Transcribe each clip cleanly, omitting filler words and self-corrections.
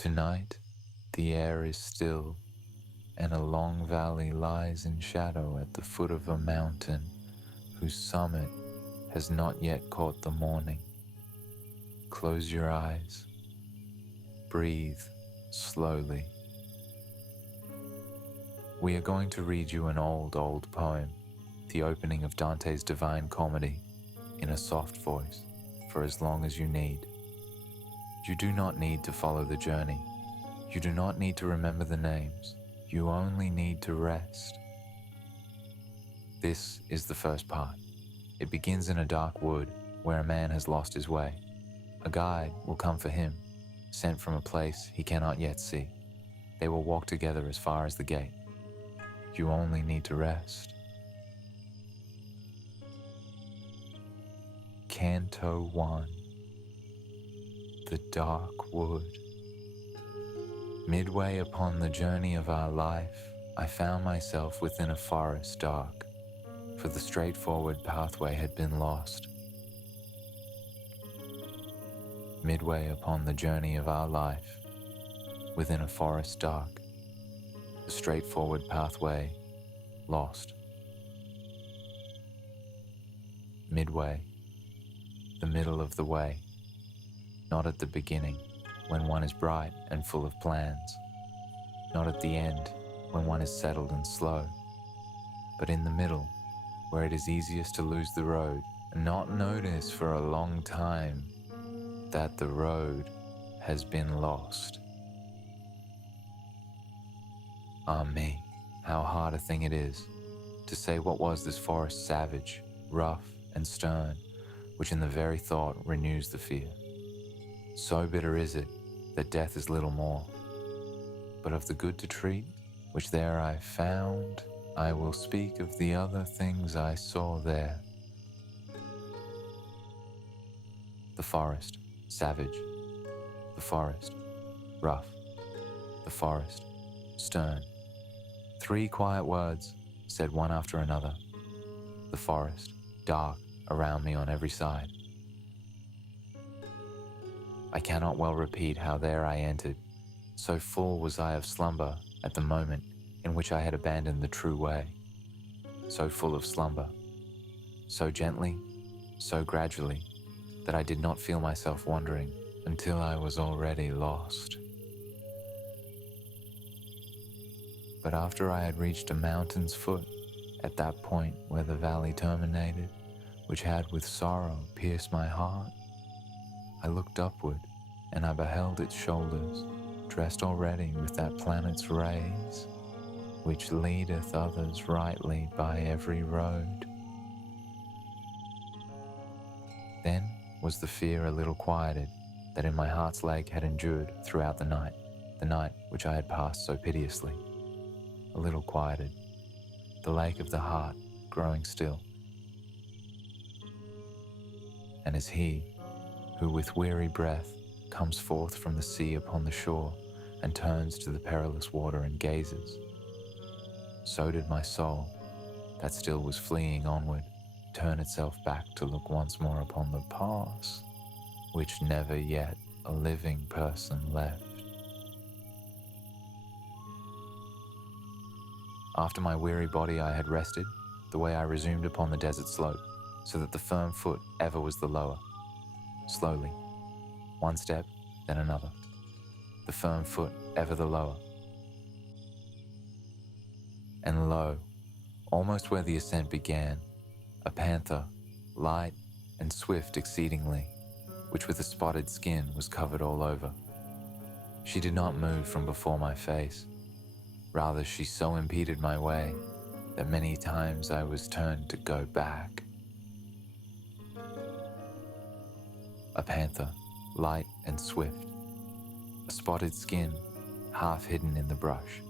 Tonight, the air is still, and a long valley lies in shadow at the foot of a mountain whose summit has not yet caught the morning. Close your eyes. Breathe slowly. We are going to read you an old poem, the opening of Dante's Divine Comedy, in a soft voice for as long as you need. You do not need to follow the journey. You do not need to remember the names. You only need to rest. This is the first part. It begins in a dark wood where a man has lost his way. A guide will come for him, sent from a place he cannot yet see. They will walk together as far as the gate. You only need to rest. Canto I. The Dark Wood. Midway upon the journey of our life, I found myself within a forest dark, for the straightforward pathway had been lost. Midway upon the journey of our life, within a forest dark, the straightforward pathway lost. Midway, the middle of the way, not at the beginning, when one is bright and full of plans, not at the end, when one is settled and slow, but in the middle, where it is easiest to lose the road and not notice for a long time that the road has been lost. Ah me, how hard a thing it is to say what was this forest savage, rough and stern, which in the very thought renews the fear. So bitter is it that death is little more. But of the good to treat, which there I found, I will speak of the other things I saw there. The forest, savage. The forest, rough. The forest, stern. 3 quiet words, said one after another. The forest, dark around me on every side. I cannot well repeat how there I entered, so full was I of slumber at the moment in which I had abandoned the true way, so full of slumber, so gently, so gradually, that I did not feel myself wandering until I was already lost. But after I had reached a mountain's foot, at that point where the valley terminated, which had with sorrow pierced my heart, I looked upward, and I beheld its shoulders, dressed already with that planet's rays, which leadeth others rightly by every road. Then was the fear a little quieted that in my heart's lake had endured throughout the night which I had passed so piteously. A little quieted, the lake of the heart growing still. And as he, who with weary breath comes forth from the sea upon the shore and turns to the perilous water and gazes, so did my soul, that still was fleeing onward, turn itself back to look once more upon the past, which never yet a living person left. After my weary body I had rested, the way I resumed upon the desert slope, so that the firm foot ever was the lower. Slowly, one step, then another. The firm foot ever the lower. And lo, almost where the ascent began, a panther, light and swift exceedingly, which with a spotted skin was covered all over. She did not move from before my face. Rather, she so impeded my way that many times I was turned to go back. A panther, light and swift, a spotted skin, half hidden in the brush.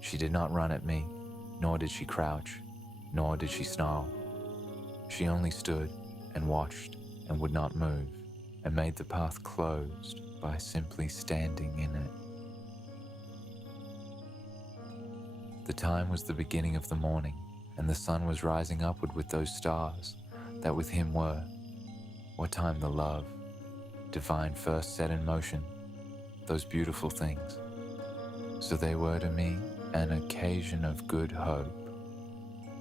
She did not run at me, nor did she crouch, nor did she snarl. She only stood and watched and would not move, and made the path closed by simply standing in it. The time was the beginning of the morning, and the sun was rising upward with those stars that with him were. What time the love, divine first set in motion, those beautiful things. So they were to me an occasion of good hope,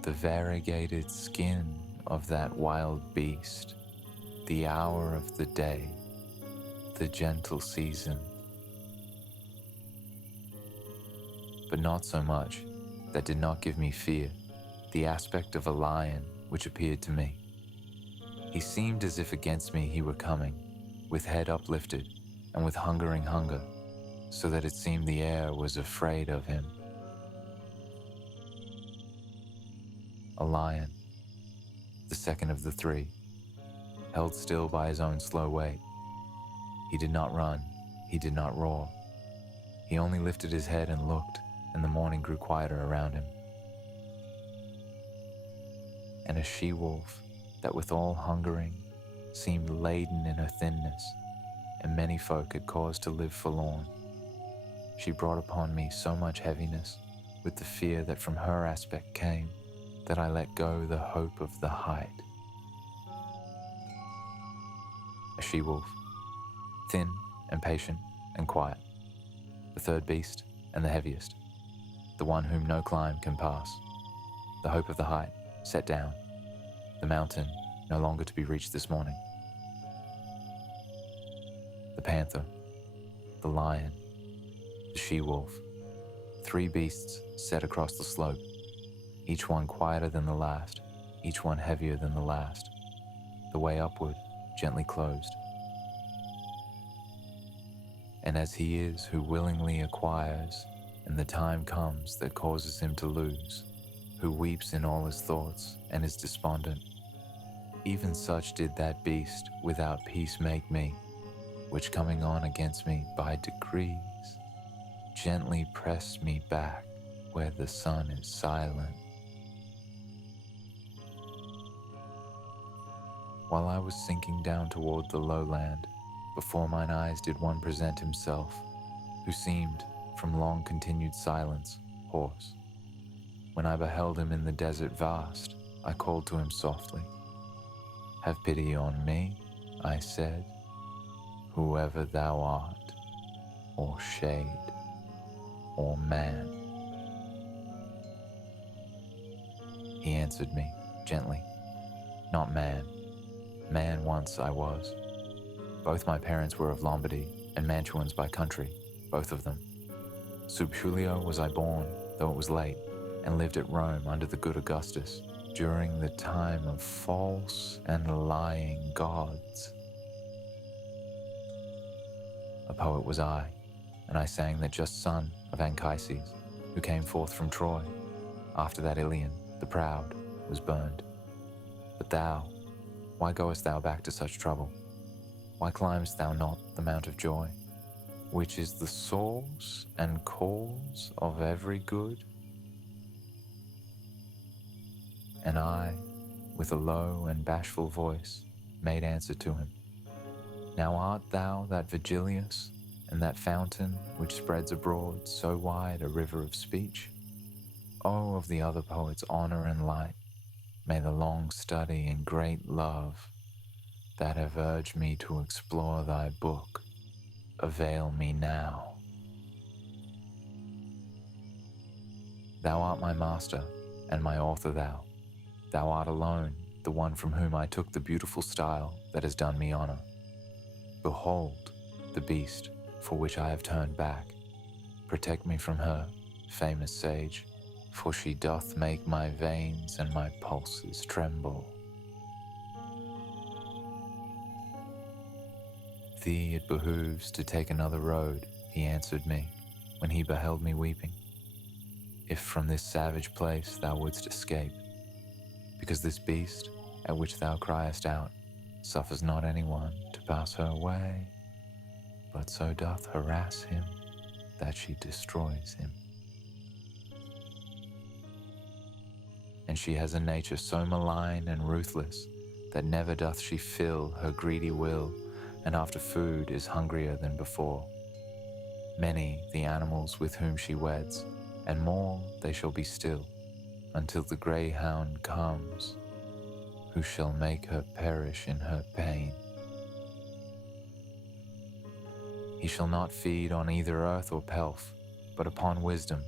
the variegated skin of that wild beast, the hour of the day, the gentle season. But not so much, that did not give me fear, the aspect of a lion which appeared to me. He seemed as if against me he were coming, with head uplifted and with hungering hunger, so that it seemed the air was afraid of him. A lion, the second of the three, held still by his own slow weight. He did not run, he did not roar. He only lifted his head and looked, and the morning grew quieter around him. And a she-wolf, that with all hungering, seemed laden in her thinness, and many folk had cause to live forlorn. She brought upon me so much heaviness, with the fear that from her aspect came, that I let go the hope of the height. A she-wolf, thin and patient and quiet, the third beast and the heaviest, the one whom no climb can pass, the hope of the height set down, the mountain no longer to be reached this morning. The panther, the lion, the she-wolf, three beasts set across the slope, each one quieter than the last, each one heavier than the last, the way upward gently closed. And as he is who willingly acquires, and the time comes that causes him to lose, who weeps in all his thoughts and is despondent, even such did that beast without peace make me, which coming on against me by degrees, gently pressed me back where the sun is silent. While I was sinking down toward the lowland, before mine eyes did one present himself, who seemed, from long continued silence, hoarse. When I beheld him in the desert vast, I called to him softly. Have pity on me, I said, whoever thou art, or shade, or man. He answered me, gently, not man. Man once I was. Both my parents were of Lombardy, and Mantuans by country, both of them. Sub Julio was I born, though it was late, and lived at Rome under the good Augustus, during the time of false and lying gods. A poet was I, and I sang the just son of Anchises, who came forth from Troy, after that Ilion, the proud, was burned. But thou, why goest thou back to such trouble? Why climbest thou not the mount of joy, which is the source and cause of every good? And I, with a low and bashful voice, made answer to him. Now art thou that Virgilius, and that fountain which spreads abroad so wide a river of speech? Oh, of the other poets' honor and light, may the long study and great love that have urged me to explore thy book avail me now. Thou art my master and my author thou. Thou art alone the one from whom I took the beautiful style that has done me honor. Behold the beast for which I have turned back. Protect me from her, famous sage, for she doth make my veins and my pulses tremble. Thee it behooves to take another road, he answered me, when he beheld me weeping, if from this savage place thou wouldst escape, because this beast, at which thou criest out, suffers not anyone to pass her way, but so doth harass him that she destroys him. And she has a nature so malign and ruthless that never doth she fill her greedy will, and after food is hungrier than before. Many the animals with whom she weds, and more they shall be still, until the Greyhound comes, who shall make her perish in her pain. He shall not feed on either earth or pelf, but upon wisdom,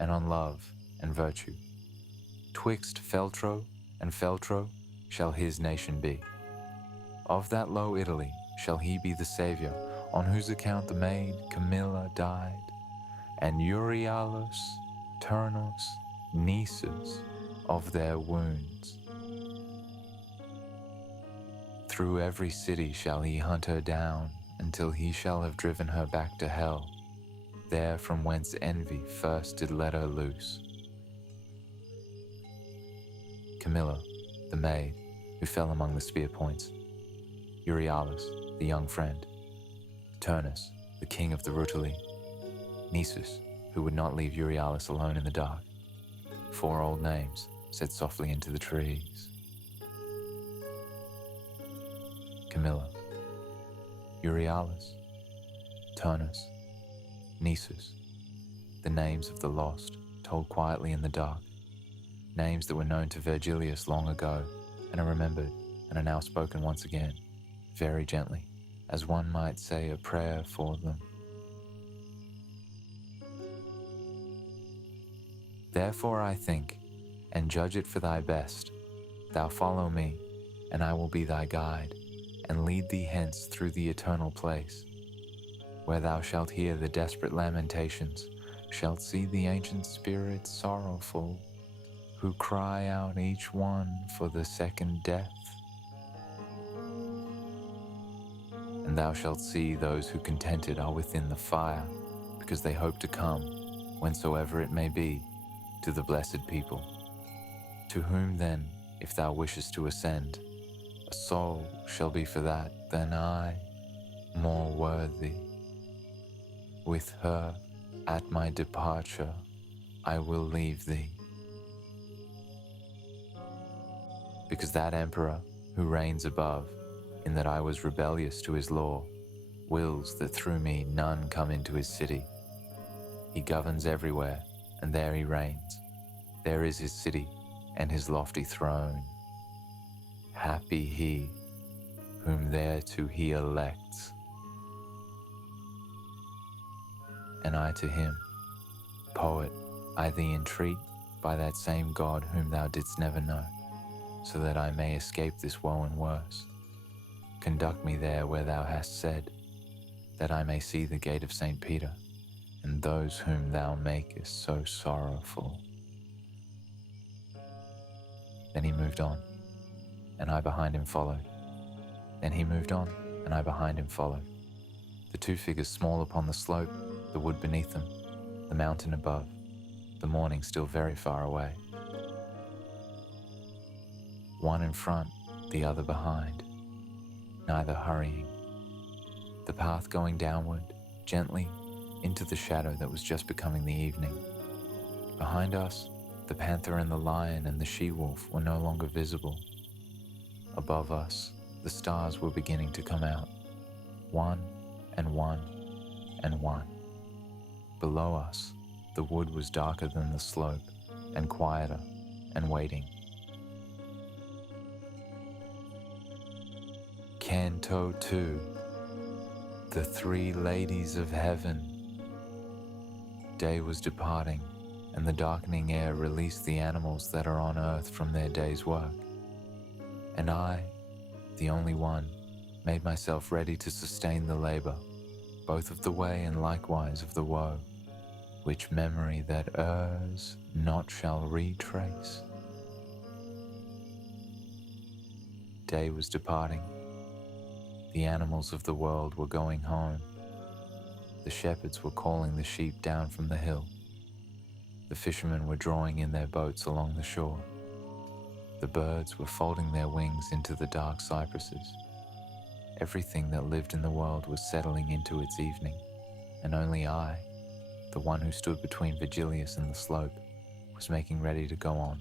and on love and virtue. Twixt Feltro and Feltro shall his nation be. Of that low Italy shall he be the saviour, on whose account the maid Camilla died, and Euryalus, Turnus, Nisus, of their wounds. Through every city shall he hunt her down, until he shall have driven her back to hell, there from whence envy first did let her loose. Camilla, the maid, who fell among the spear points. Euryalus, the young friend. Turnus, the king of the Rutuli. Nisus, who would not leave Euryalus alone in the dark. 4 old names said softly into the trees. Camilla, Euryalus, Turnus, Nisus, the names of the lost told quietly in the dark, names that were known to Virgilius long ago and are remembered and are now spoken once again, very gently, as one might say a prayer for them. Therefore I think, and judge it for thy best, thou follow me, and I will be thy guide, and lead thee hence through the eternal place, where thou shalt hear the desperate lamentations, shalt see the ancient spirits sorrowful, who cry out each one for the second death. And thou shalt see those who contented are within the fire, because they hope to come, whensoever it may be, to the blessed people. To whom then, if thou wishest to ascend, a soul shall be for that than I, more worthy. With her, at my departure, I will leave thee. Because that emperor, who reigns above, in that I was rebellious to his law, wills that through me none come into his city. He governs everywhere, and there he reigns. There is his city, and his lofty throne. Happy he, whom thereto he elects. And I to him, poet, I thee entreat by that same God whom thou didst never know, so that I may escape this woe and worse. Conduct me there where thou hast said, that I may see the gate of St. Peter, and those whom thou makest so sorrowful. Then he moved on, and I behind him followed. Then he moved on, and I behind him followed. The 2 figures small upon the slope, the wood beneath them, the mountain above, the morning still very far away. One in front, the other behind, neither hurrying. The path going downward, gently, into the shadow that was just becoming the evening. Behind us, the panther and the lion and the she-wolf were no longer visible. Above us, the stars were beginning to come out, one and one and one. Below us, the wood was darker than the slope, and quieter, and waiting. Canto II, the 3 ladies of heaven. Day was departing, and the darkening air released the animals that are on earth from their day's work. And I, the only one, made myself ready to sustain the labor, both of the way and likewise of the woe, which memory that errs not shall retrace. Day was departing. The animals of the world were going home. The shepherds were calling the sheep down from the hill. The fishermen were drawing in their boats along the shore. The birds were folding their wings into the dark cypresses. Everything that lived in the world was settling into its evening, and only I, the one who stood between Virgilius and the slope, was making ready to go on.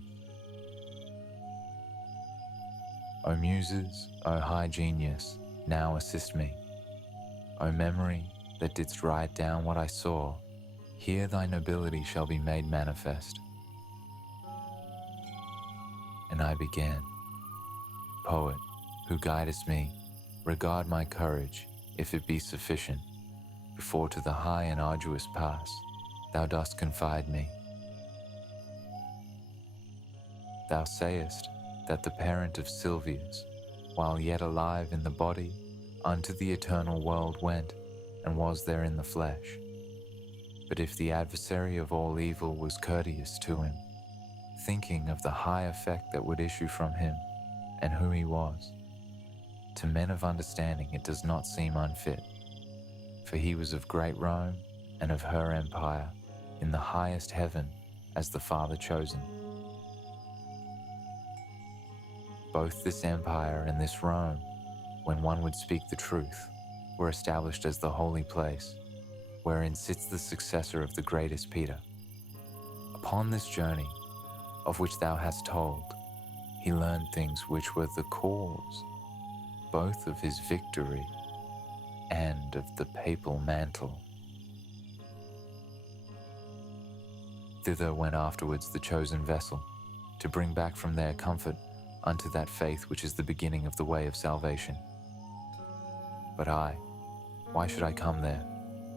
O muses, O high genius, now assist me. O memory that didst write down what I saw, here thy nobility shall be made manifest. And I began, Poet, who guidest me, regard my courage, if it be sufficient, before to the high and arduous pass thou dost confide me. Thou sayest that the parent of Silvius, while yet alive in the body, unto the eternal world went, and was there in the flesh. But if the adversary of all evil was courteous to him, thinking of the high effect that would issue from him, and who he was, to men of understanding it does not seem unfit, for he was of great Rome and of her empire, in the highest heaven as the Father chosen. Both this empire and this Rome, when one would speak the truth, were established as the holy place, wherein sits the successor of the greatest Peter. Upon this journey, of which thou hast told, he learned things which were the cause both of his victory and of the papal mantle. Thither went afterwards the chosen vessel, to bring back from there comfort unto that faith which is the beginning of the way of salvation. But I, why should I come there,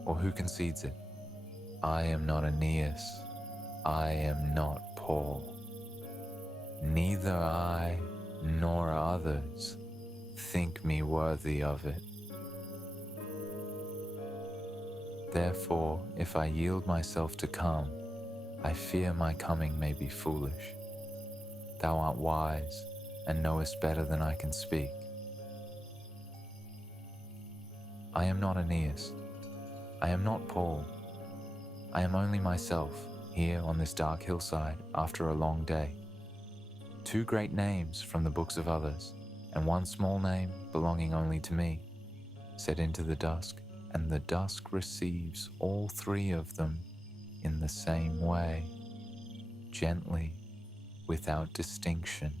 or who concedes it? I am not Aeneas, I am not Paul. Neither I nor others think me worthy of it. Therefore, if I yield myself to come, I fear my coming may be foolish. Thou art wise, and knowest better than I can speak. I am not Aeneas. I am not Paul. I am only myself, here on this dark hillside after a long day. Two great names from the books of others, and one small name belonging only to me, set into the dusk, and the dusk receives all three of them in the same way, gently, without distinction.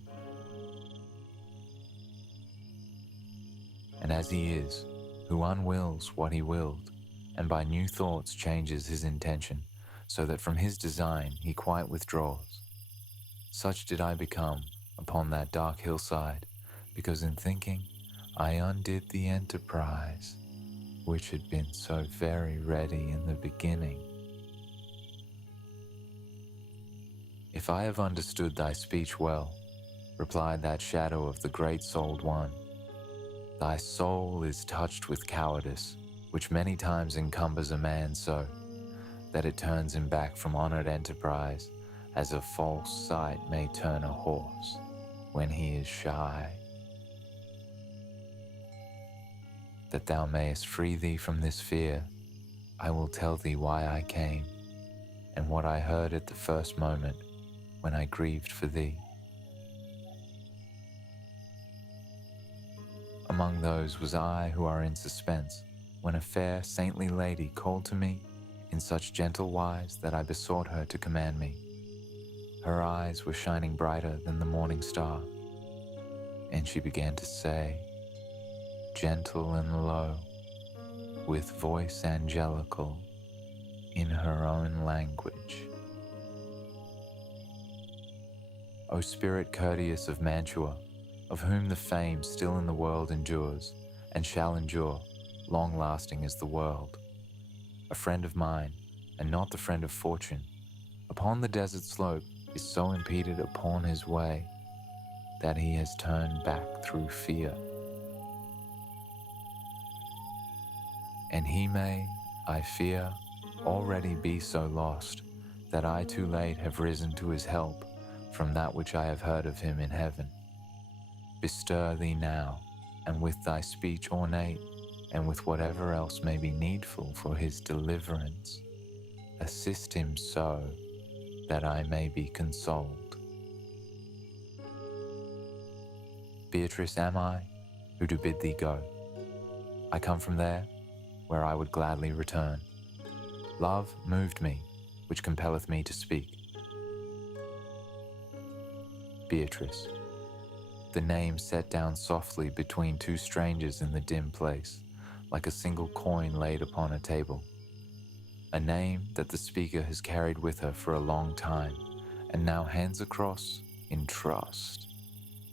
And as he is, who unwills what he willed, and by new thoughts changes his intention, so that from his design he quite withdraws, such did I become upon that dark hillside, because in thinking I undid the enterprise, which had been so very ready in the beginning. If I have understood thy speech well, replied that shadow of the great-souled one, thy soul is touched with cowardice, which many times encumbers a man so, that it turns him back from honored enterprise, as a false sight may turn a horse when he is shy. That thou mayest free thee from this fear, I will tell thee why I came, and what I heard at the first moment when I grieved for thee. Among those was I who are in suspense, when a fair saintly lady called to me in such gentle wise that I besought her to command me. Her eyes were shining brighter than the morning star, and she began to say, gentle and low, with voice angelical, in her own language. O spirit courteous of Mantua, of whom the fame still in the world endures, and shall endure, long-lasting as the world, a friend of mine, and not the friend of fortune, upon the desert slope is so impeded upon his way that he has turned back through fear. And he may, I fear, already be so lost that I too late have risen to his help from that which I have heard of him in heaven. Bestir thee now, and with thy speech ornate, and with whatever else may be needful for his deliverance, assist him so that I may be consoled. Beatrice am I, who do bid thee go. I come from there, where I would gladly return. Love moved me, which compelleth me to speak. Beatrice, the name set down softly between two strangers in the dim place, like a single coin laid upon a table. A name that the speaker has carried with her for a long time, and now hands across in trust,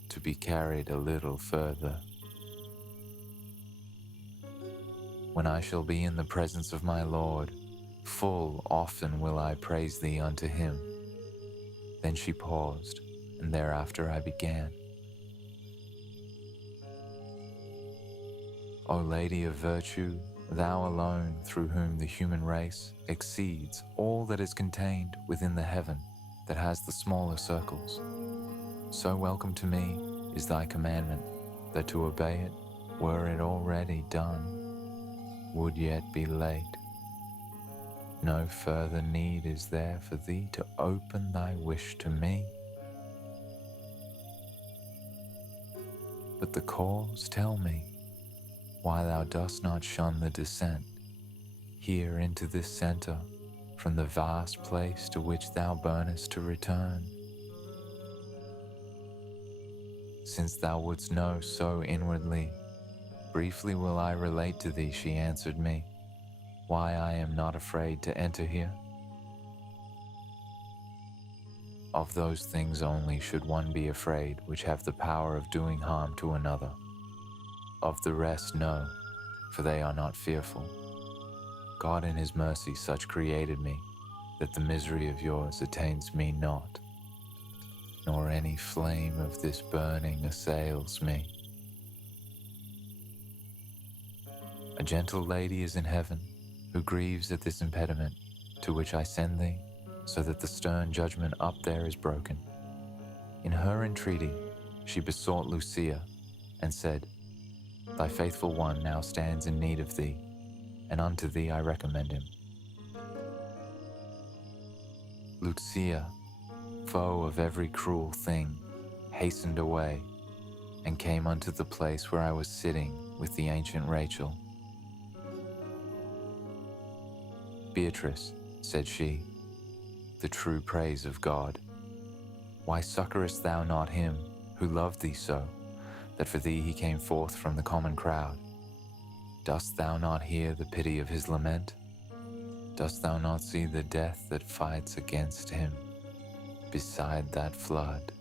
to be carried a little further. When I shall be in the presence of my Lord, full often will I praise thee unto him. Then she paused, and thereafter I began. O Lady of Virtue, thou alone through whom the human race exceeds all that is contained within the heaven that has the smaller circles. So welcome to me is thy commandment, that to obey it, were it already done, would yet be late. No further need is there for thee to open thy wish to me. But the cause, tell me, why thou dost not shun the descent here into this centre from the vast place to which thou burnest to return. Since thou wouldst know so inwardly, briefly will I relate to thee, she answered me, why I am not afraid to enter here. Of those things only should one be afraid which have the power of doing harm to another. Of the rest, no, for they are not fearful. God in his mercy such created me, that the misery of yours attains me not, nor any flame of this burning assails me. A gentle lady is in heaven, who grieves at this impediment, to which I send thee, so that the stern judgment up there is broken. In her entreaty, she besought Lucia, and said, Thy faithful one now stands in need of thee, and unto thee I recommend him. Lucia, foe of every cruel thing, hastened away, and came unto the place where I was sitting with the ancient Rachel. Beatrice, said she, the true praise of God, why succourest thou not him who loved thee so, that for thee he came forth from the common crowd? Dost thou not hear the pity of his lament? Dost thou not see the death that fights against him beside that flood,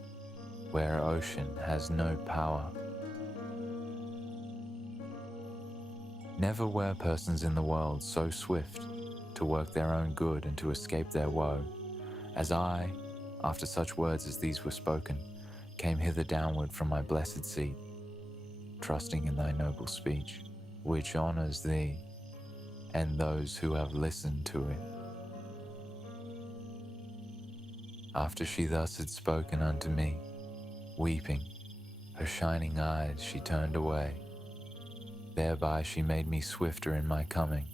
where ocean has no power? Never were persons in the world so swift to work their own good and to escape their woe, as I, after such words as these were spoken, came hither downward from my blessed seat, trusting in thy noble speech, which honours thee and those who have listened to it. After she thus had spoken unto me, weeping, her shining eyes she turned away. Thereby she made me swifter in my coming,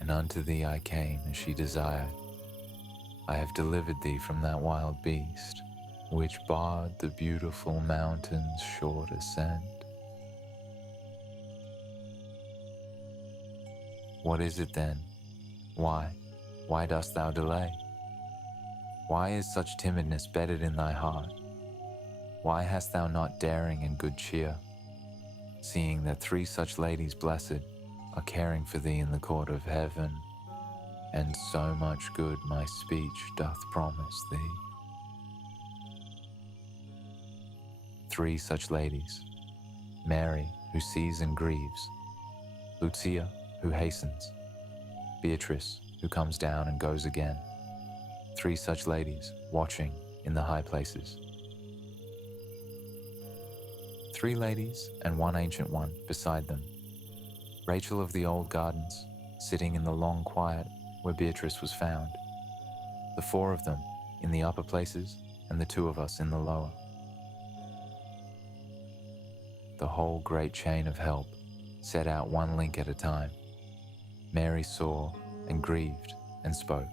and unto thee I came as she desired. I have delivered thee from that wild beast, which barred the beautiful mountain's short ascent. What is it then? Why dost thou delay? Why is such timidness bedded in thy heart? Why hast thou not daring and good cheer, seeing that 3 such ladies blessed are caring for thee in the court of heaven, and so much good my speech doth promise thee? 3 such ladies: Mary, who sees and grieves; Lucia, who hastens; Beatrice, who comes down and goes again. 3 such ladies watching in the high places. 3 ladies and 1 ancient one beside them. Rachel of the old gardens, sitting in the long quiet where Beatrice was found. The 4 of them in the upper places, and the 2 of us in the lower. The whole great chain of help set out 1 link at a time. Mary saw and grieved and spoke.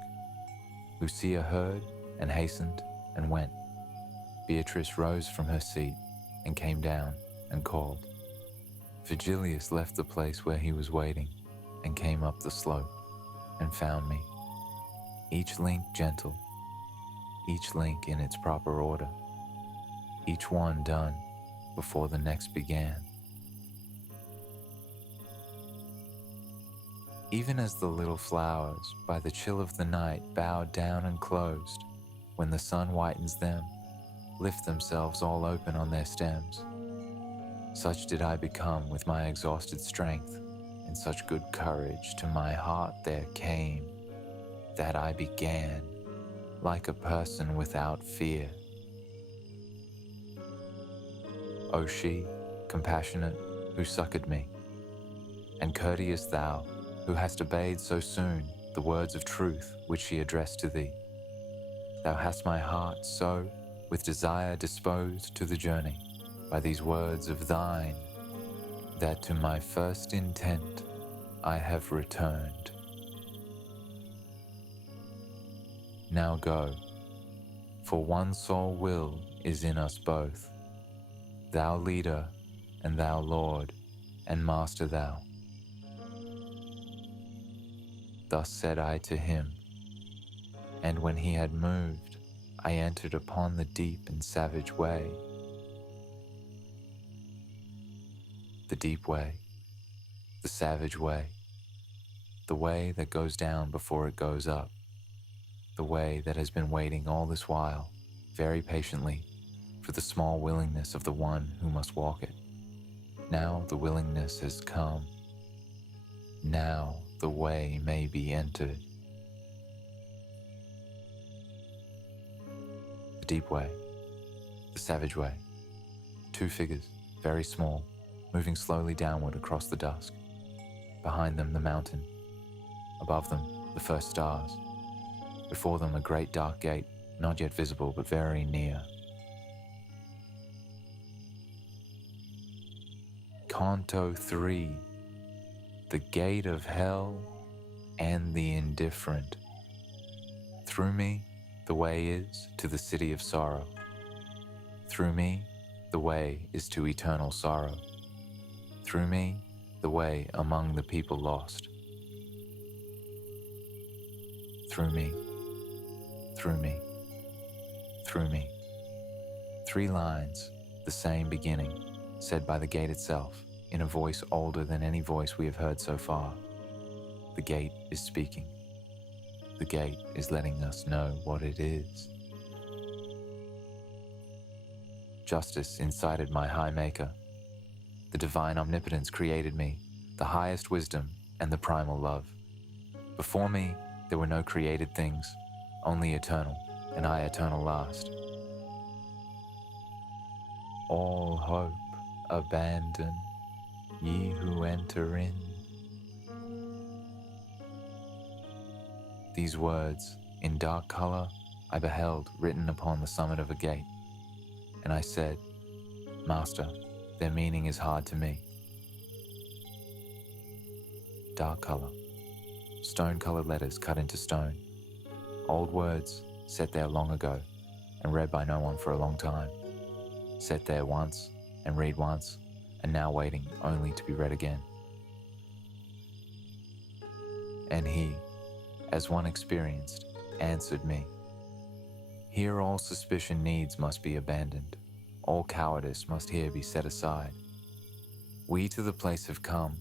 Lucia heard and hastened and went. Beatrice rose from her seat and came down and called. Virgilius left the place where he was waiting and came up the slope and found me. Each link gentle, each link in its proper order, each one done before the next began. Even as the little flowers by the chill of the night bowed down and closed, when the sun whitens them, lift themselves all open on their stems, such did I become with my exhausted strength, and such good courage to my heart there came, that I began like a person without fear. O she, compassionate, who succoured me, and courteous thou, who hast obeyed so soon the words of truth which she addressed to thee. Thou hast my heart so with desire disposed to the journey by these words of thine, that to my first intent I have returned. Now go, for one sole will is in us both, thou leader, and thou Lord, and Master thou. Thus said I to him, and when he had moved, I entered upon the deep and savage way. The deep way, the savage way, the way that goes down before it goes up, the way that has been waiting all this while, very patiently, for the small willingness of the one who must walk it. Now the willingness has come. Now the way may be entered. The deep way, the savage way, two figures, very small, moving slowly downward across the dusk. Behind them the mountain, above them the first stars, before them a great dark gate, not yet visible but very near. Canto III, the gate of hell and the indifferent. Through me the way is to the city of sorrow. Through me the way is to eternal sorrow. Through me the way among the people lost. Through me, through me, through me. 3 lines, the same beginning, said by the gate itself, in a voice older than any voice we have heard so far. The gate is speaking. The gate is letting us know what it is. Justice incited my high maker. The divine omnipotence created me, the highest wisdom and the primal love. Before me, there were no created things, only eternal, and I eternal last. All hope abandon, ye who enter in. These words, in dark color, I beheld written upon the summit of a gate, and I said, Master, their meaning is hard to me. Dark color, stone-colored letters cut into stone, old words set there long ago and read by no one for a long time, set there once and read once, and now waiting only to be read again. And he, as one experienced, answered me, here all suspicion needs must be abandoned, all cowardice must here be set aside. We to the place have come,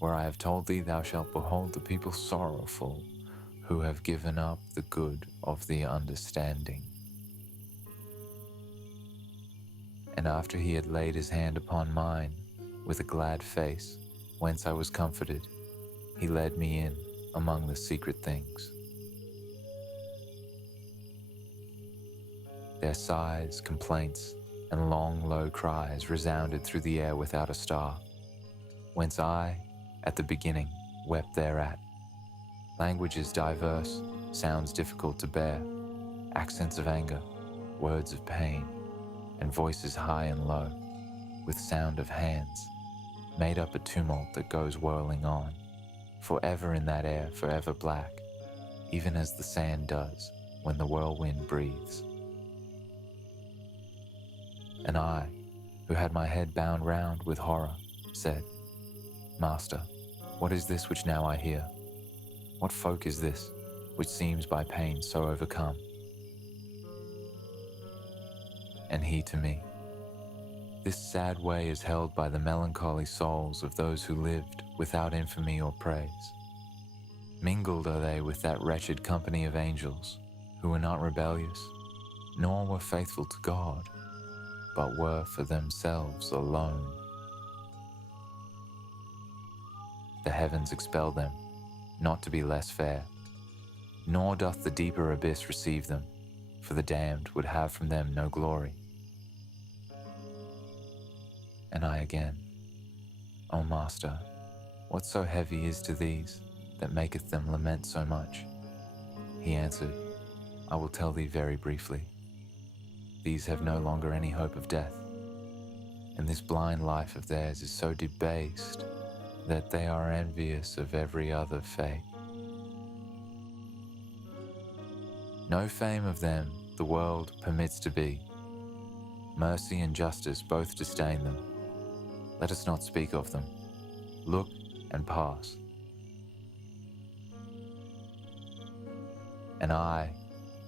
where I have told thee thou shalt behold the people sorrowful, who have given up the good of the understanding. And after he had laid his hand upon mine, with a glad face, whence I was comforted, he led me in among the secret things. Their sighs, complaints, and long low cries resounded through the air without a star, whence I, at the beginning, wept thereat. Languages diverse, sounds difficult to bear, accents of anger, words of pain, and voices high and low, with sound of hands, made up a tumult that goes whirling on, forever in that air, forever black, even as the sand does when the whirlwind breathes. And I, who had my head bound round with horror, said, Master, what is this which now I hear? What folk is this, which seems by pain so overcome? And he to me, this sad way is held by the melancholy souls of those who lived without infamy or praise. Mingled are they with that wretched company of angels, who were not rebellious, nor were faithful to God, but were for themselves alone. The heavens expel them, not to be less fair, nor doth the deeper abyss receive them, for the damned would have from them no glory. And I again, O Master, what so heavy is to these, that maketh them lament so much? He answered, I will tell thee very briefly. These have no longer any hope of death, and this blind life of theirs is so debased that they are envious of every other fate. No fame of them the world permits to be. Mercy and justice both disdain them. Let us not speak of them. Look and pass. And I,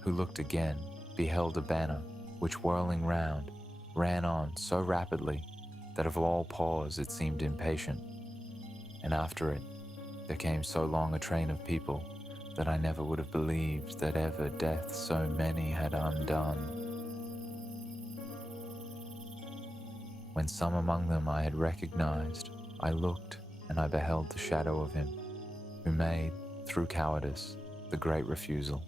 who looked again, beheld a banner which, whirling round, ran on so rapidly that of all pause it seemed impatient. And after it, there came so long a train of people that I never would have believed that ever death so many had undone. When some among them I had recognized, I looked and I beheld the shadow of him who made, through cowardice, the great refusal.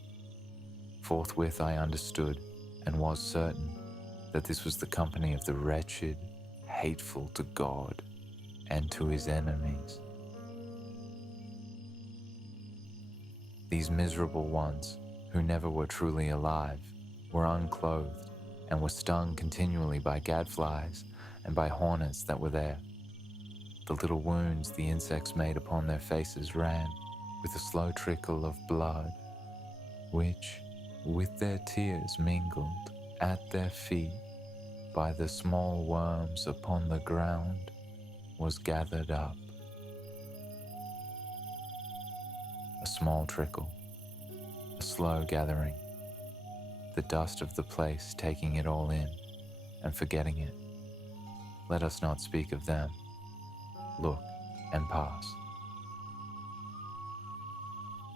Forthwith I understood and was certain that this was the company of the wretched, hateful to God and to his enemies. These miserable ones, who never were truly alive, were unclothed and were stung continually by gadflies and by hornets that were there. The little wounds the insects made upon their faces ran with a slow trickle of blood, which, with their tears mingled at their feet by the small worms upon the ground, was gathered up. A small trickle, a slow gathering, the dust of the place taking it all in and forgetting it. Let us not speak of them. Look and pass.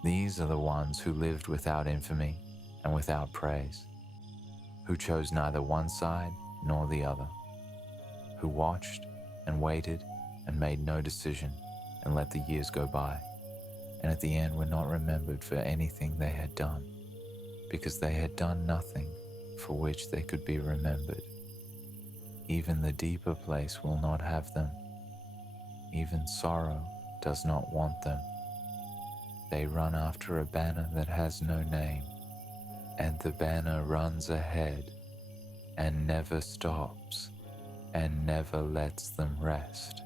These are the ones who lived without infamy and without praise, who chose neither one side nor the other, who watched and waited and made no decision and let the years go by, and at the end were not remembered for anything they had done, because they had done nothing for which they could be remembered. Even the deeper place will not have them. Even sorrow does not want them. They run after a banner that has no name, and the banner runs ahead and never stops and never lets them rest.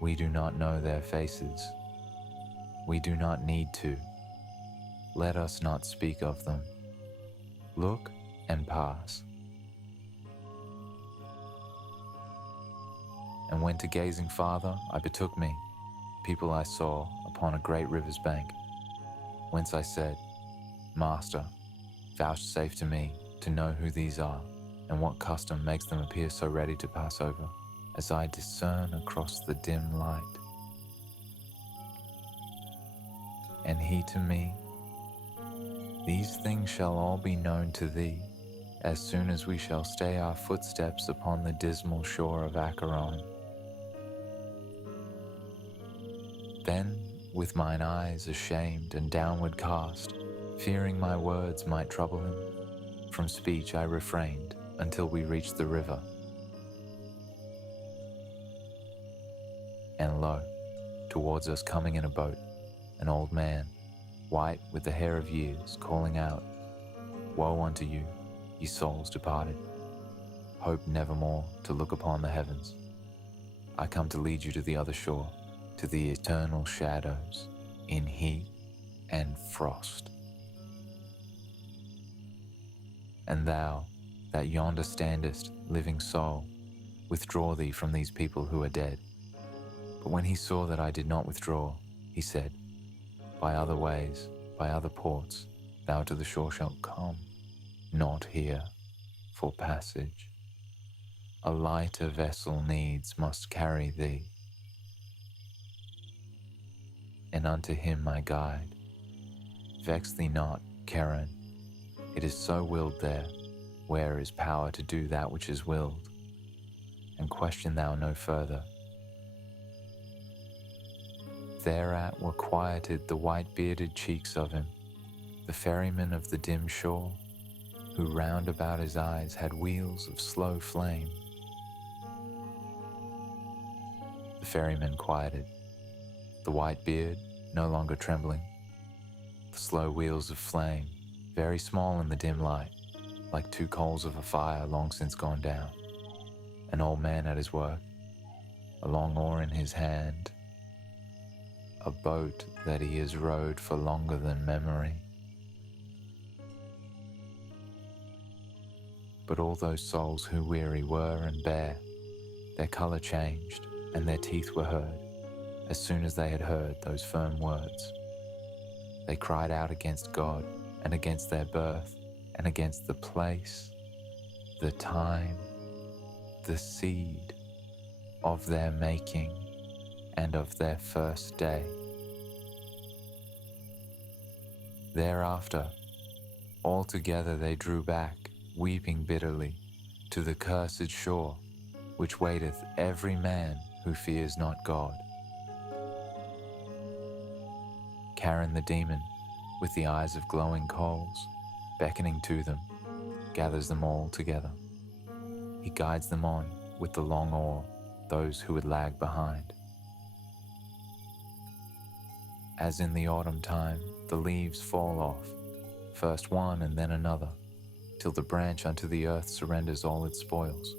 We do not know their faces. We do not need to. Let us not speak of them. Look and pass. And when to gazing farther I betook me, people I saw upon a great river's bank, whence I said, Master, vouchsafe to me to know who these are, and what custom makes them appear so ready to pass over, as I discern across the dim light. And he to me, These things shall all be known to thee, as soon as we shall stay our footsteps upon the dismal shore of Charon. Then, with mine eyes ashamed and downward cast, fearing my words might trouble him, from speech I refrained until we reached the river. And lo, towards us coming in a boat, an old man, white with the hair of years, calling out, Woe unto you, ye souls departed! Hope nevermore to look upon the heavens. I come to lead you to the other shore, to the eternal shadows, in heat and frost. And thou, that yonder standest, living soul, withdraw thee from these people who are dead. But when he saw that I did not withdraw, he said, By other ways, by other ports, thou to the shore shalt come, not here, for passage. A lighter vessel needs must carry thee. And unto him my guide, Vex thee not, Charon, it is so willed there, where is power to do that which is willed. And question thou no further, Thereat were quieted the white-bearded cheeks of him, the ferryman of the dim shore, who round about his eyes had wheels of slow flame. The ferryman quieted, the white beard no longer trembling, the slow wheels of flame, very small in the dim light, like two coals of a fire long since gone down. An old man at his work, a long oar in his hand, a boat that he has rowed for longer than memory. But all those souls who weary were and bare, their colour changed and their teeth were heard as soon as they had heard those firm words. They cried out against God and against their birth and against the place, the time, the seed of their making and of their first day. Thereafter, all together they drew back, weeping bitterly, to the cursed shore, which waiteth every man who fears not God. Charon the demon, with the eyes of glowing coals, beckoning to them, gathers them all together. He guides them on with the long oar, those who would lag behind. As in the autumn time, the leaves fall off, first one and then another, till the branch unto the earth surrenders all its spoils.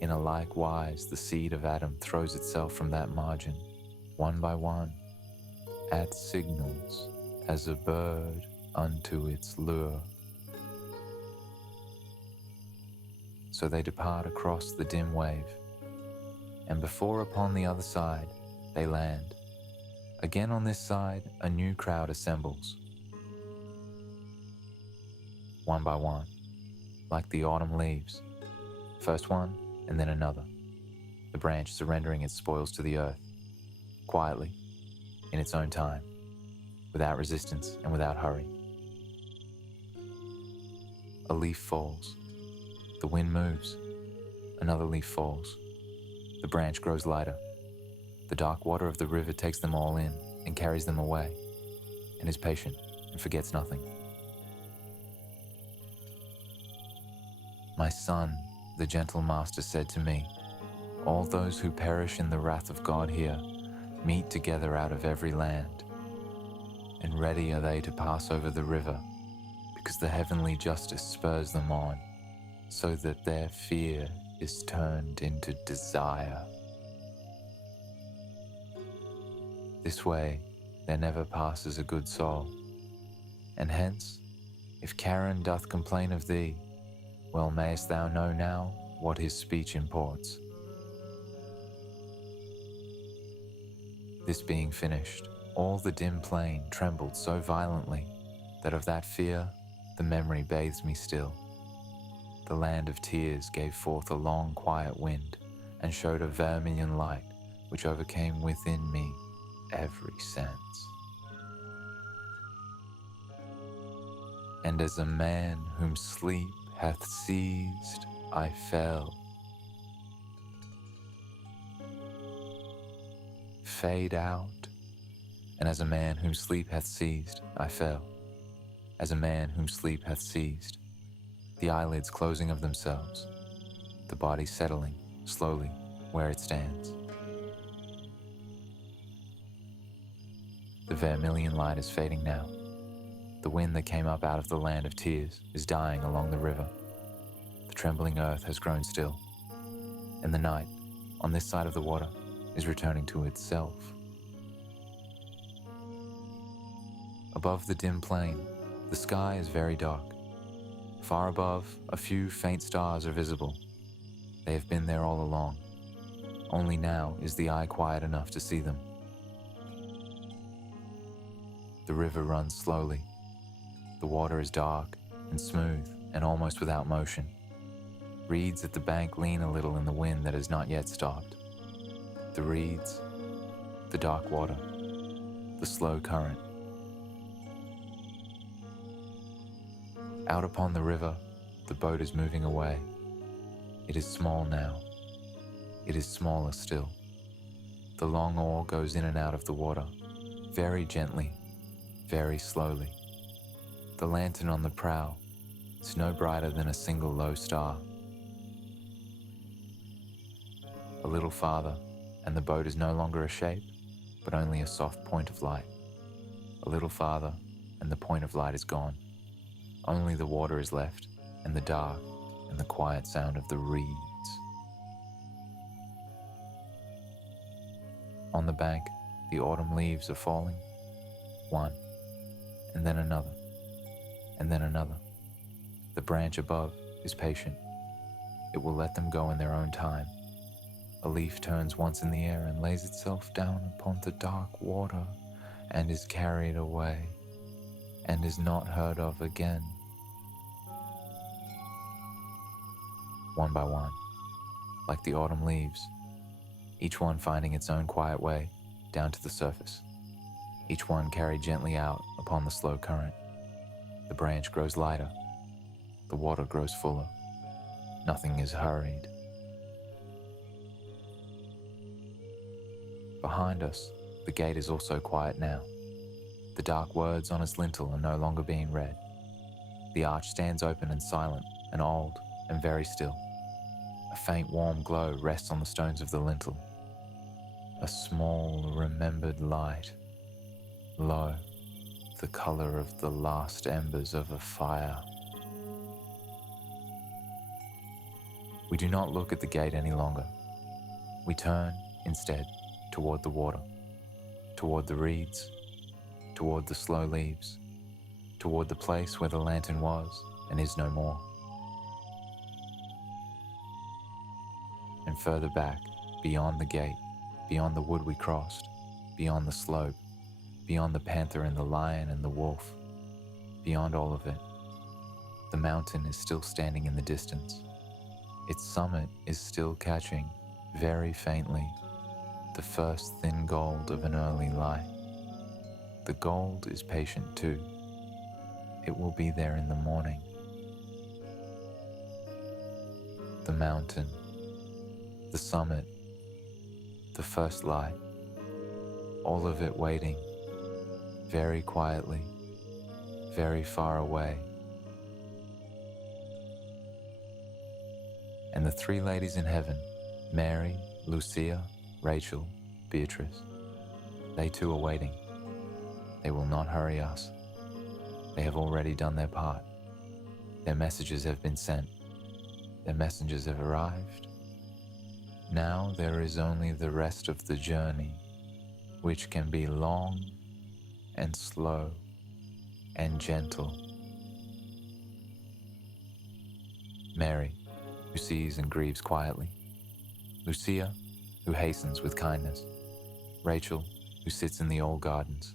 In a like wise the seed of Adam throws itself from that margin, one by one, at signals, as a bird unto its lure. So they depart across the dim wave, and before upon the other side they land. Again on this side a new crowd assembles, one by one, like the autumn leaves, first one and then another, the branch surrendering its spoils to the earth, quietly, in its own time, without resistance and without hurry. A leaf falls, the wind moves, another leaf falls, the branch grows lighter, the dark water of the river takes them all in and carries them away, and is patient and forgets nothing. My son, the gentle master said to me, all those who perish in the wrath of God here meet together out of every land, and ready are they to pass over the river, because the heavenly justice spurs them on, so that their fear is turned into desire. This way there never passes a good soul, and hence, if Charon doth complain of thee, well mayest thou know now what his speech imports. This being finished, all the dim plain trembled so violently that of that fear the memory bathes me still. The land of tears gave forth a long quiet wind and showed a vermilion light which overcame within me every sense. And as a man whom sleep hath seized, I fell. Fade out, and as a man whom sleep hath seized, I fell. As a man whom sleep hath seized, the eyelids closing of themselves, the body settling slowly where it stands. The vermilion light is fading now. The wind that came up out of the land of tears is dying along the river. The trembling earth has grown still, and the night, on this side of the water, is returning to itself. Above the dim plain, the sky is very dark. Far above, a few faint stars are visible. They have been there all along. Only now is the eye quiet enough to see them. The river runs slowly. The water is dark and smooth and almost without motion. Reeds at the bank lean a little in the wind that has not yet stopped. The reeds, the dark water, the slow current. Out upon the river, the boat is moving away. It is small now. It is smaller still. The long oar goes in and out of the water, very gently, very slowly. The lantern on the prow is no brighter than a single low star. A little farther, and the boat is no longer a shape, but only a soft point of light. A little farther, and the point of light is gone. Only the water is left, and the dark, and the quiet sound of the reeds. On the bank, the autumn leaves are falling, one, and then another, and then another. The branch above is patient. It will let them go in their own time. A leaf turns once in the air and lays itself down upon the dark water and is carried away and is not heard of again. One by one, like the autumn leaves, each one finding its own quiet way down to the surface, each one carried gently out upon the slow current. The branch grows lighter, the water grows fuller, nothing is hurried. Behind us, the gate is also quiet now. The dark words on its lintel are no longer being read. The arch stands open and silent and old and very still. A faint warm glow rests on the stones of the lintel. A small remembered light, low, the color of the last embers of a fire. We do not look at the gate any longer. We turn, instead, toward the water, toward the reeds, toward the slow leaves, toward the place where the lantern was and is no more. And further back, beyond the gate, beyond the wood we crossed, beyond the slope, beyond the panther and the lion and the wolf, beyond all of it, the mountain is still standing in the distance. Its summit is still catching, very faintly, the first thin gold of an early light. The gold is patient too. It will be there in the morning. The mountain, the summit, the first light, all of it waiting, very quietly, very far away. And the three ladies in heaven, Mary, Lucia, Rachel, Beatrice, they too are waiting. They will not hurry us. They have already done their part. Their messages have been sent. Their messengers have arrived. Now there is only the rest of the journey, which can be long and slow and gentle. Mary, who sees and grieves quietly. Lucia, who hastens with kindness. Rachel, who sits in the old gardens.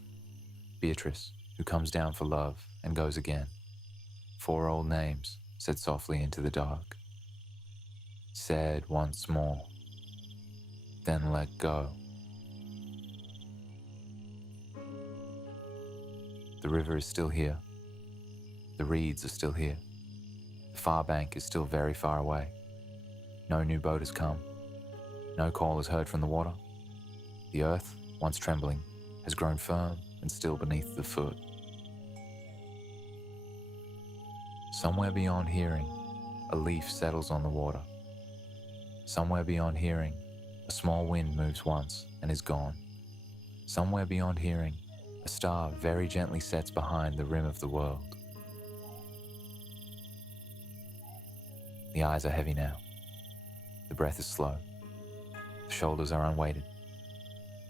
Beatrice, who comes down for love and goes again. 4 old names said softly into the dark. Said once more, then let go. The river is still here. The reeds are still here. The far bank is still very far away. No new boat has come. No call is heard from the water. The earth, once trembling, has grown firm and still beneath the foot. Somewhere beyond hearing, a leaf settles on the water. Somewhere beyond hearing, a small wind moves once and is gone. Somewhere beyond hearing, a star very gently sets behind the rim of the world. The eyes are heavy now. The breath is slow. The shoulders are unweighted.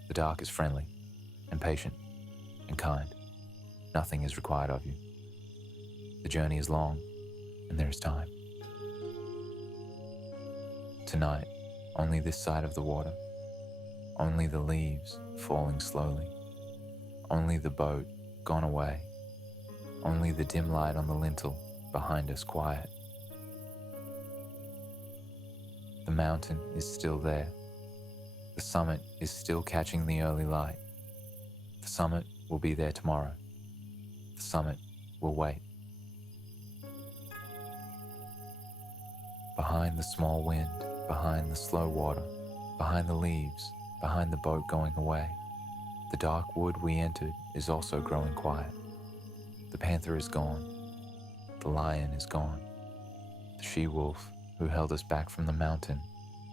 The dark is friendly and patient and kind. Nothing is required of you. The journey is long and there is time. Tonight, only this side of the water, only the leaves falling slowly, only the boat gone away, only the dim light on the lintel behind us quiet. The mountain is still there. The summit is still catching the early light. The summit will be there tomorrow. The summit will wait. Behind the small wind, behind the slow water, behind the leaves, behind the boat going away, the dark wood we entered is also growing quiet. The panther is gone. The lion is gone. The she-wolf who held us back from the mountain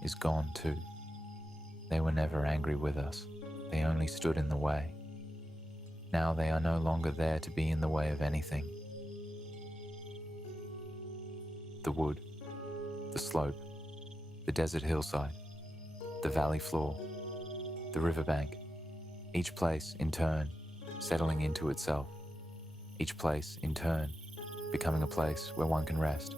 is gone too. They were never angry with us. They only stood in the way. Now they are no longer there to be in the way of anything. The wood, the slope, the desert hillside, the valley floor, the riverbank, each place in turn settling into itself, each place in turn becoming a place where one can rest.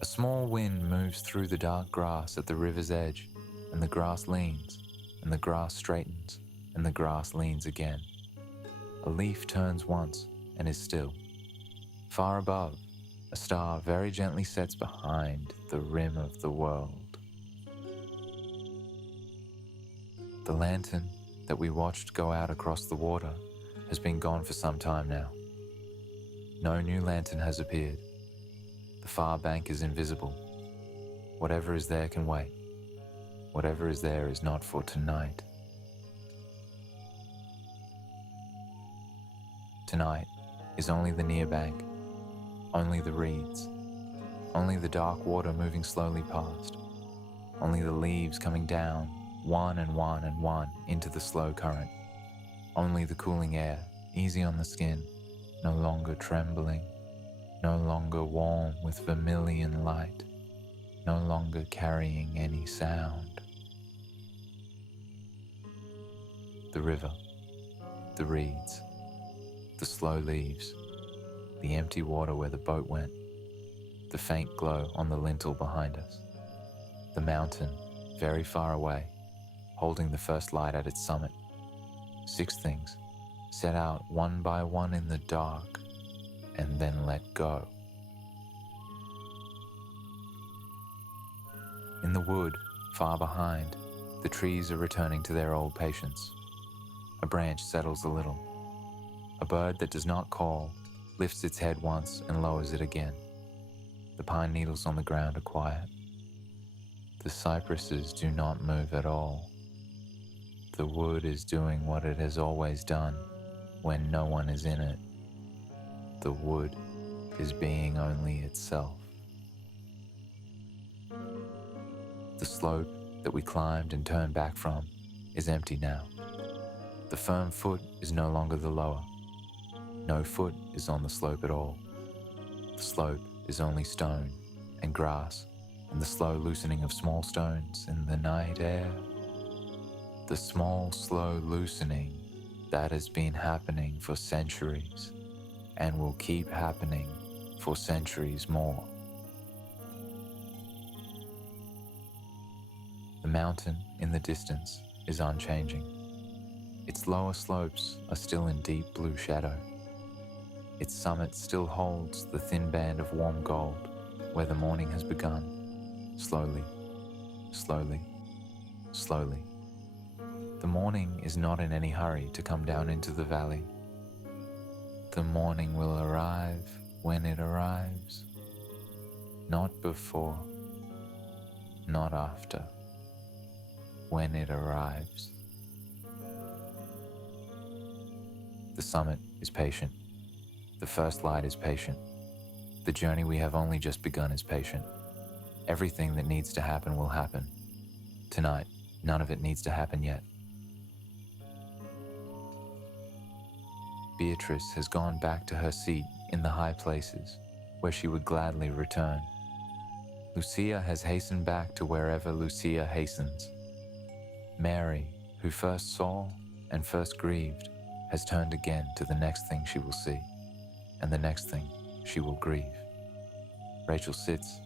A small wind moves through the dark grass at the river's edge, and the grass leans, and the grass straightens, and the grass leans again. A leaf turns once and is still. Far above, a star very gently sets behind the rim of the world. The lantern that we watched go out across the water has been gone for some time now. No new lantern has appeared. The far bank is invisible. Whatever is there can wait. Whatever is there is not for tonight. Tonight is only the near bank, only the reeds, only the dark water moving slowly past, only the leaves coming down, one and one and one into the slow current, only the cooling air, easy on the skin, no longer trembling, no longer warm with vermilion light, no longer carrying any sound. The river, the reeds, the slow leaves, the empty water where the boat went, the faint glow on the lintel behind us, the mountain very far away, holding the first light at its summit. 6 things set out one by one in the dark and then let go. In the wood, far behind, the trees are returning to their old patience. A branch settles a little. A bird that does not call lifts its head once and lowers it again. The pine needles on the ground are quiet. The cypresses do not move at all. The wood is doing what it has always done when no one is in it. The wood is being only itself. The slope that we climbed and turned back from is empty now. The firm foot is no longer the lower. No foot is on the slope at all. The slope is only stone and grass and the slow loosening of small stones in the night air. The small, slow loosening that has been happening for centuries and will keep happening for centuries more. The mountain in the distance is unchanging. Its lower slopes are still in deep blue shadow. Its summit still holds the thin band of warm gold where the morning has begun, slowly, slowly, slowly. The morning is not in any hurry to come down into the valley. The morning will arrive when it arrives, not before, not after, when it arrives. The summit is patient. The first light is patient. The journey we have only just begun is patient. Everything that needs to happen will happen. Tonight, none of it needs to happen yet. Beatrice has gone back to her seat in the high places, where she would gladly return. Lucia has hastened back to wherever Lucia hastens. Mary, who first saw and first grieved, has turned again to the next thing she will see, and the next thing she will grieve. Rachel sits,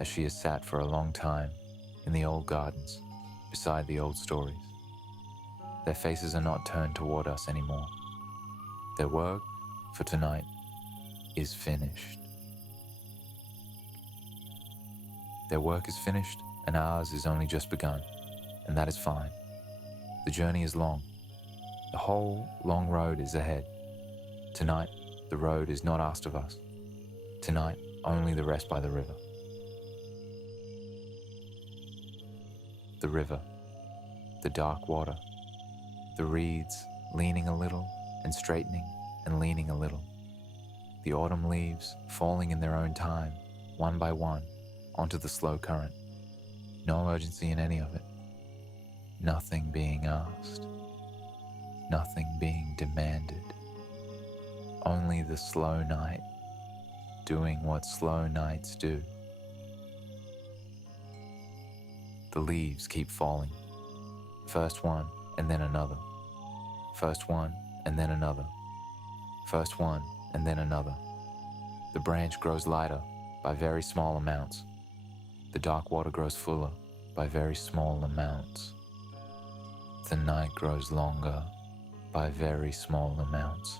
as she has sat for a long time, in the old gardens, beside the old stories. Their faces are not turned toward us anymore. Their work for tonight is finished. Their work is finished, and ours is only just begun, and that is fine. The journey is long. The whole long road is ahead. Tonight, the road is not asked of us. Tonight, only the rest by the river. the river, the dark water, the reeds leaning a little and straightening and leaning a little, the autumn leaves falling in their own time, one by one, onto the slow current. No urgency in any of it. Nothing being asked. Nothing being demanded. Only the slow night, doing what slow nights do. The leaves keep falling. First one and then another. First one and then another. First one and then another. The branch grows lighter by very small amounts. The dark water grows fuller by very small amounts. The night grows longer by very small amounts.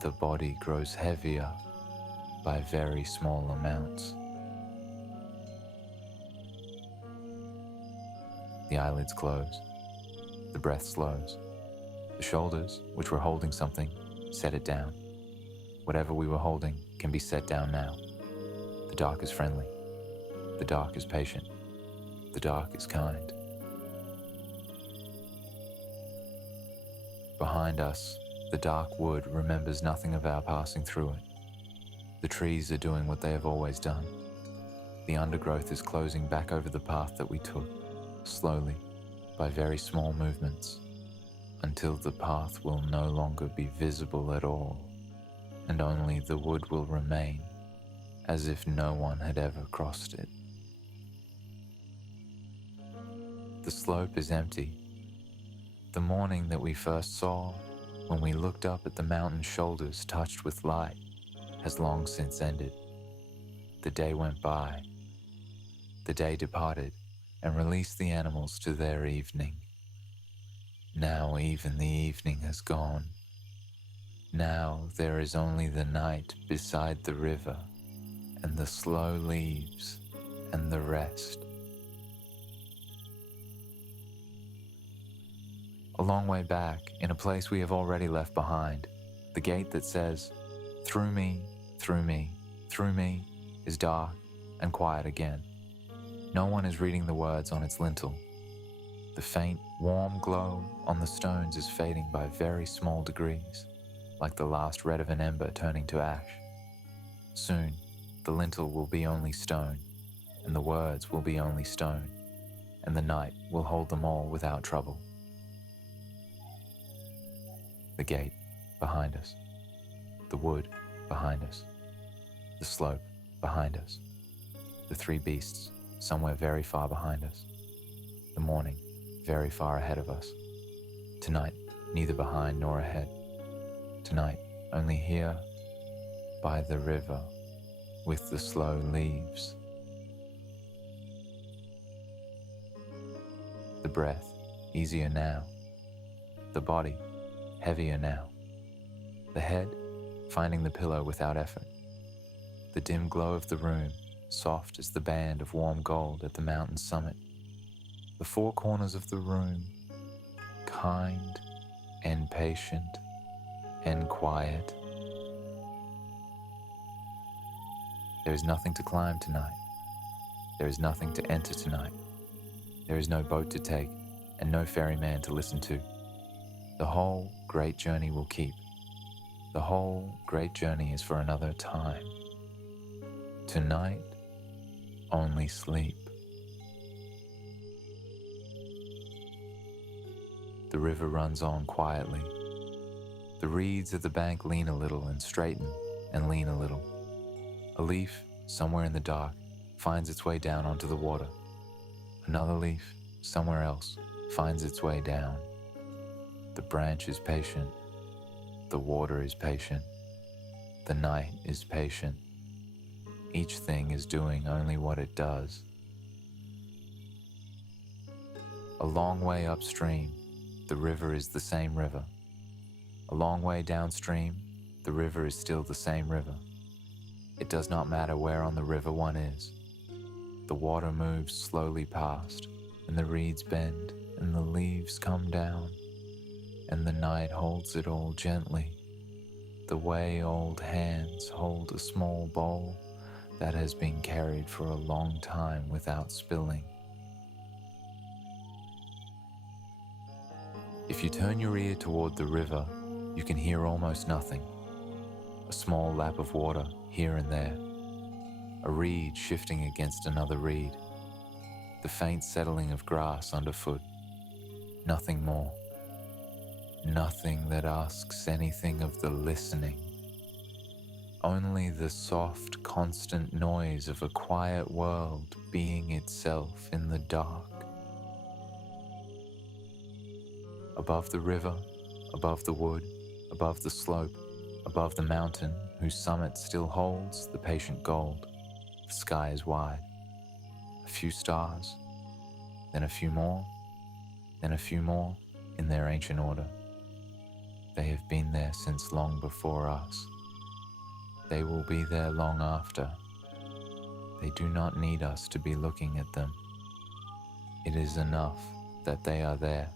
The body grows heavier by very small amounts. The eyelids close. The breath slows. The shoulders, which were holding something, set it down. Whatever we were holding can be set down now. The dark is friendly. The dark is patient. The dark is kind. Behind us, the dark wood remembers nothing of our passing through it. The trees are doing what they have always done. The undergrowth is closing back over the path that we took, slowly, by very small movements, until the path will no longer be visible at all, and only the wood will remain, as if no one had ever crossed it. The slope is empty. The morning that we first saw, when we looked up at the mountain shoulders touched with light, has long since ended. The day went by. The day departed and released the animals to their evening. Now even the evening has gone. Now there is only the night beside the river, and the slow leaves, and the rest. A long way back, in a place we have already left behind, the gate that says, "Through me, through me, through me," is dark and quiet again. No one is reading the words on its lintel. The faint, warm glow on the stones is fading by very small degrees, like the last red of an ember turning to ash. Soon, the lintel will be only stone, and the words will be only stone, and the night will hold them all without trouble. The gate behind us, the wood behind us, the slope behind us, the three beasts somewhere very far behind us, the morning very far ahead of us. Tonight, neither behind nor ahead. Tonight, only here by the river with the slow leaves. The breath, easier now. The body, heavier now. The head, finding the pillow without effort. The dim glow of the room, soft as the band of warm gold at the mountain's summit. The four corners of the room, kind and patient and quiet. There is nothing to climb tonight. There is nothing to enter tonight. There is no boat to take and no ferryman to listen to. The whole great journey will keep. The whole great journey is for another time. Tonight, only sleep. The river runs on quietly. The reeds at the bank lean a little and straighten and lean a little. A leaf, somewhere in the dark, finds its way down onto the water. Another leaf, somewhere else, finds its way down. The branch is patient. The water is patient. The night is patient. Each thing is doing only what it does. A long way upstream, the river is the same river. A long way downstream, the river is still the same river. It does not matter where on the river one is. The water moves slowly past, and the reeds bend, and the leaves come down, and the night holds it all gently, the way old hands hold a small bowl that has been carried for a long time without spilling. If you turn your ear toward the river, you can hear almost nothing. A small lap of water here and there, a reed shifting against another reed, the faint settling of grass underfoot. Nothing more. Nothing that asks anything of the listening. Only the soft, constant noise of a quiet world being itself in the dark. Above the river, above the wood, above the slope, above the mountain whose summit still holds the patient gold, the sky is wide. A few stars, then a few more, then a few more in their ancient order. They have been there since long before us. They will be there long after. They do not need us to be looking at them. It is enough that they are there.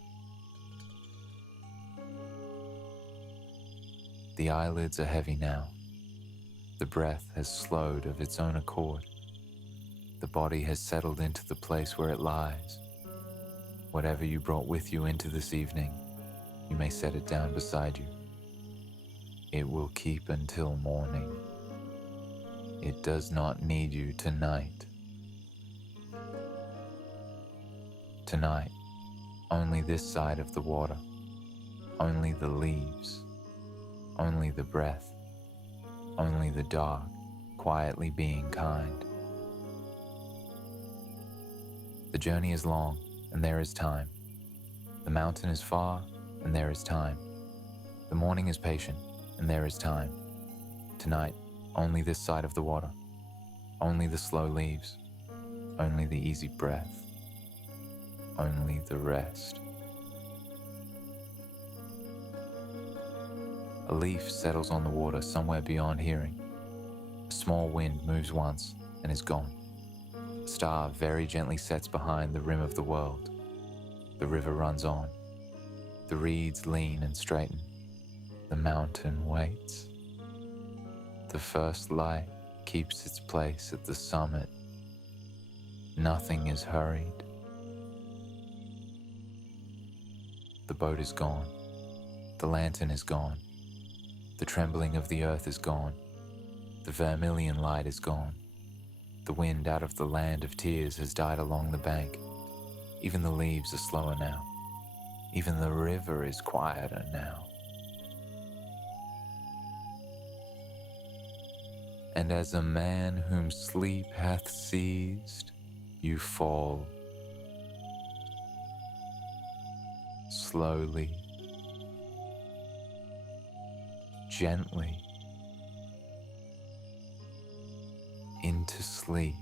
The eyelids are heavy now. The breath has slowed of its own accord. The body has settled into the place where it lies. Whatever you brought with you into this evening, you may set it down beside you. It will keep until morning. It does not need you tonight. Tonight, only this side of the water, only the leaves, only the breath, only the dark, quietly being kind. The journey is long, and there is time. The mountain is far, and there is time. The morning is patient, and there is time. Tonight, only this side of the water, only the slow leaves, only the easy breath, only the rest. A leaf settles on the water somewhere beyond hearing. A small wind moves once and is gone. A star very gently sets behind the rim of the world. The river runs on. The reeds lean and straighten. The mountain waits. The first light keeps its place at the summit. Nothing is hurried. The boat is gone. The lantern is gone. The trembling of the earth is gone. The vermilion light is gone. The wind out of the land of tears has died along the bank. Even the leaves are slower now. Even the river is quieter now. And as a man whom sleep hath seized, you fall. Slowly, gently, into sleep.